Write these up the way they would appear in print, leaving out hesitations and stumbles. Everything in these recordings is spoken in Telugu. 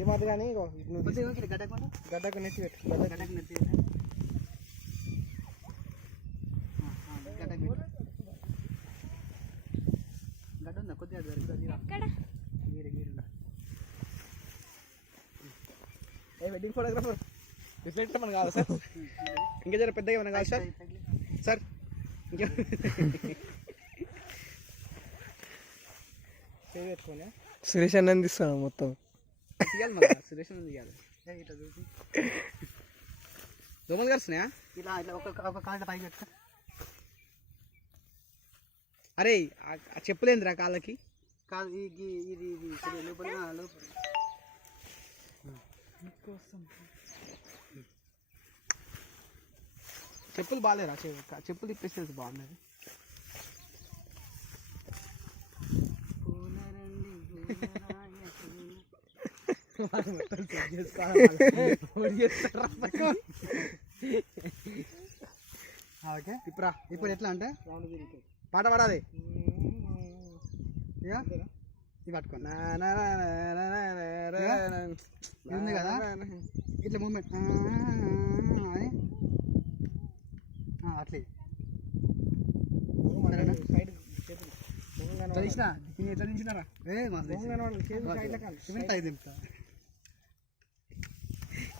ఏమాది కానీ గడ్డకు నెత్తి పెట్టు. గడ్డకు నెత్తి పెట్టు. గడ్డ ఉందా కొద్దిగా వెడ్డింగ్ ఫోటోగ్రాఫర్ రిఫ్లెక్టర్ మనం కావాలి సార్. ఇంకా జర పెద్దగా ఏమైనా కావాలి సార్. సార్ ఇంకా పెట్టుకోనే సురేష్ అన్నని తీస్తాను మొత్తం తీయాలి. మళ్ళీ సురేష్ అన్న తీయాలి. ఇట్లా చూసి దోమలు కరుస్తున్నాయా? ఇలా ఇట్లా ఒక కాళ్ళ పైకి పెట్టుకో. అరే ఆ చెప్పులేందిరా కాళ్ళకి? కాదు ఇది లోపల లోపల చెప్పులు బాగాలేరా? చెప్పులు ఇప్పేస్తే బాగున్నది. ఓకే ఇప్పుడు ఎట్లా అంటే పాట పాడాలి. ఇక ఇది పట్టుకో ఉంది కదా ఇట్లా మూమెంట్ అని అట్లే తెలిసిన ఎట్లా దించినారా? దింపుతా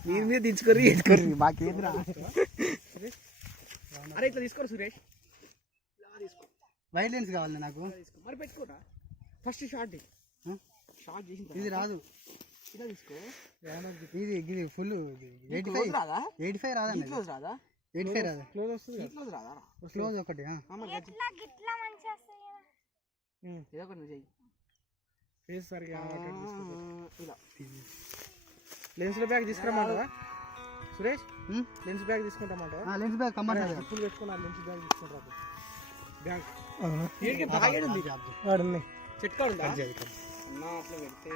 మీరు మీద దించుకోరు ఎత్తుకోరు మాకేంద్రా. అరే ఇట్లా తీసుకోరు సురేష్. వైట్ లెన్స్ కావాలి నాకు. మరి పెట్టుకోరా ఫస్ట్ షార్ట్ చేసి ఇది రాదు. ఇలా తీసుకో. ఇది ఫుల్ 85 రాదా? 85 రాదండి. క్లోజ్ రాదా? 85 రాదా? క్లోజ్ వస్తుంది. క్లోజ్ రాదా? క్లోజ్ ఒకటి ఏదో ఒకటి చెయ్యి. ఇలా లెన్స్ బ్యాగ్ తీసుకురమ్మంటావా సురేష్? లెన్స్ బ్యాగ్ తీసుకుంటామంటావా? లెన్స్ బ్యాగ్ కమ్మంటారు. చెప్పులు పెట్టుకున్నా లెన్స్ బ్యాగ్ తీసుకుంటారా? బ్యాగ్ చెట్టు కాడు అన్నా అట్లా పెడితే